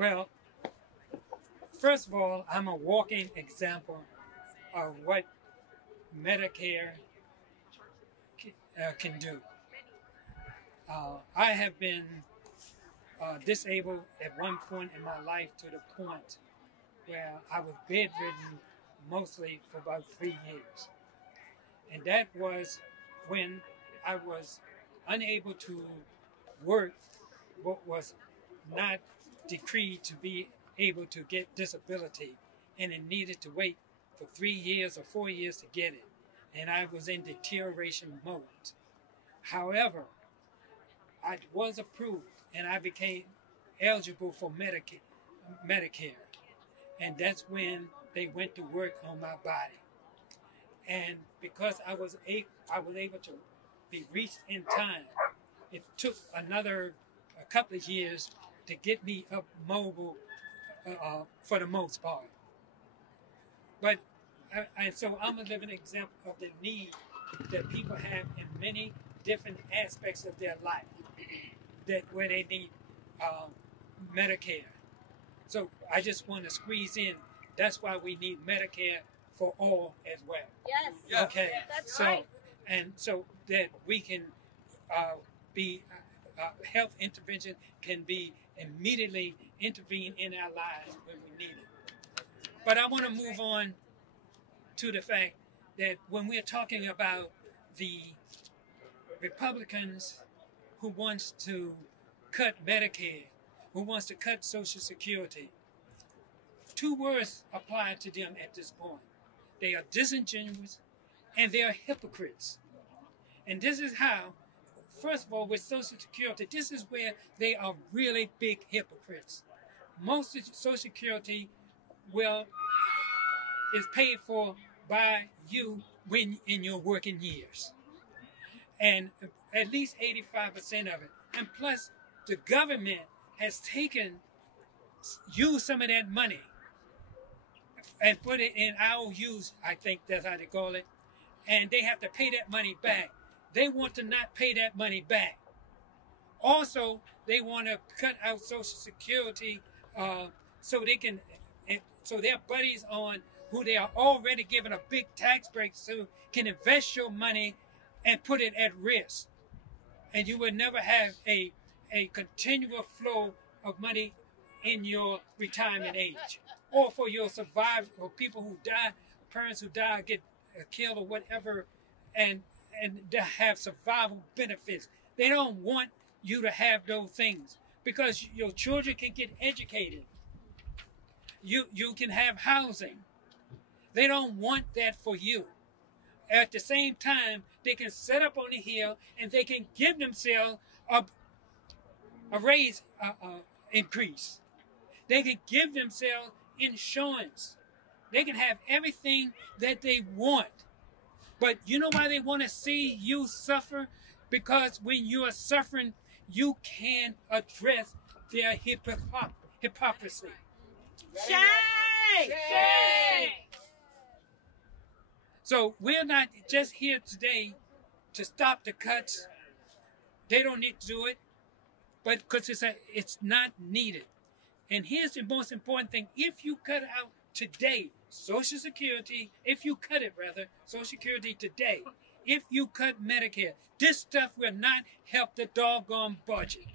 Well, first of all, I'm a walking example of what Medicare can do. I have been disabled at one point in my life to the point where I was bedridden mostly for about 3 years. And that was when I was unable to work what was not decreed to be able to get disability, and it needed to wait for 3 years or 4 years to get it. And I was in deterioration mode. However, I was approved and I became eligible for Medicare. And that's when they went to work on my body. And because I was able to be reached in time, it took another couple of years to get me up mobile for the most part. But and so I'm a living example of the need that people have in many different aspects of their life, that where they need Medicare. So I just want to squeeze in. That's why we need Medicare for all as well. Yes. Okay. That's so right. and so that we can be health intervention can be immediately intervene in our lives when we need it. But I want to move on to the fact that when we're talking about the Republicans who wants to cut Medicaid, who wants to cut Social Security, two words apply to them at this point. They are disingenuous and they are hypocrites. And this is how, first of all, with Social Security, this is where they are really big hypocrites. Most of Social Security is paid for by you when in your working years. And at least 85% of it. And plus, the government has used some of that money and put it in IOUs, I think that's how they call it, and they have to pay that money back. They want to not pay that money back. Also, they want to cut out Social Security so they can, so their buddies on who they are already giving a big tax break to can invest your money and put it at risk. And you will never have a continual flow of money in your retirement age, or for your survivors, or people who die, parents who die, get killed or whatever, and to have survival benefits. They don't want you to have those things because your children can get educated. You can have housing. They don't want that for you. At the same time, they can set up on the hill and they can give themselves a raise increase. They can give themselves insurance. They can have everything that they want. But you know why they want to see you suffer? Because when you are suffering, you can address their hypocrisy. Shame! Shame! So we're not just here today to stop the cuts. They don't need to do it, but because it's not needed. And here's the most important thing. If you cut out today Social Security, Social Security today, if you cut Medicare, this stuff will not help the doggone budget.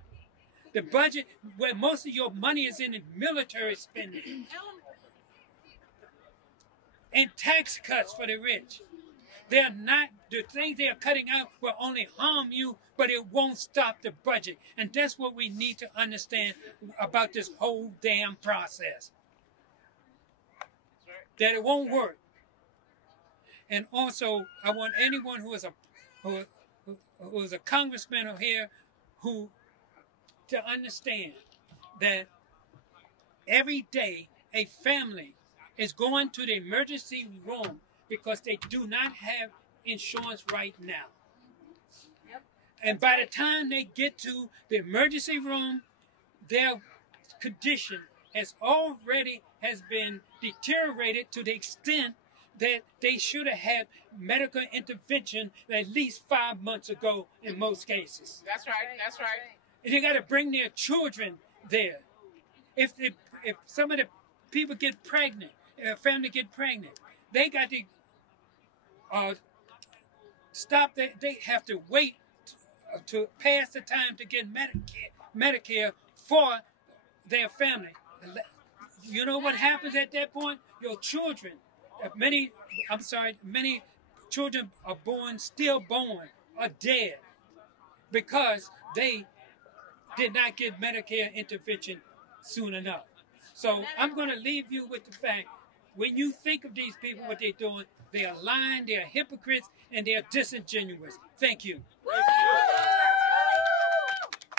The budget, where most of your money is in military spending and tax cuts for the rich. They're not, the things they're cutting out will only harm you, but it won't stop the budget. And that's what we need to understand about this whole damn process. That it won't work. And also, I want anyone who is a congressman here to understand that every day a family is going to the emergency room because they do not have insurance right now. Yep. And by the time they get to the emergency room, their condition has been deteriorated to the extent that they should have had medical intervention at least 5 months ago in most cases. That's right. That's right. And they got to bring their children there. if some of the people get pregnant, family get pregnant, they got to stop that. They have to wait to pass the time to get Medicare for their family. You know what happens at that point? Your children, many children are stillborn, are dead because they did not get Medicare intervention soon enough. So I'm going to leave you with the fact, when you think of these people, what they're doing, they are lying, they are hypocrites, and they are disingenuous. Thank you.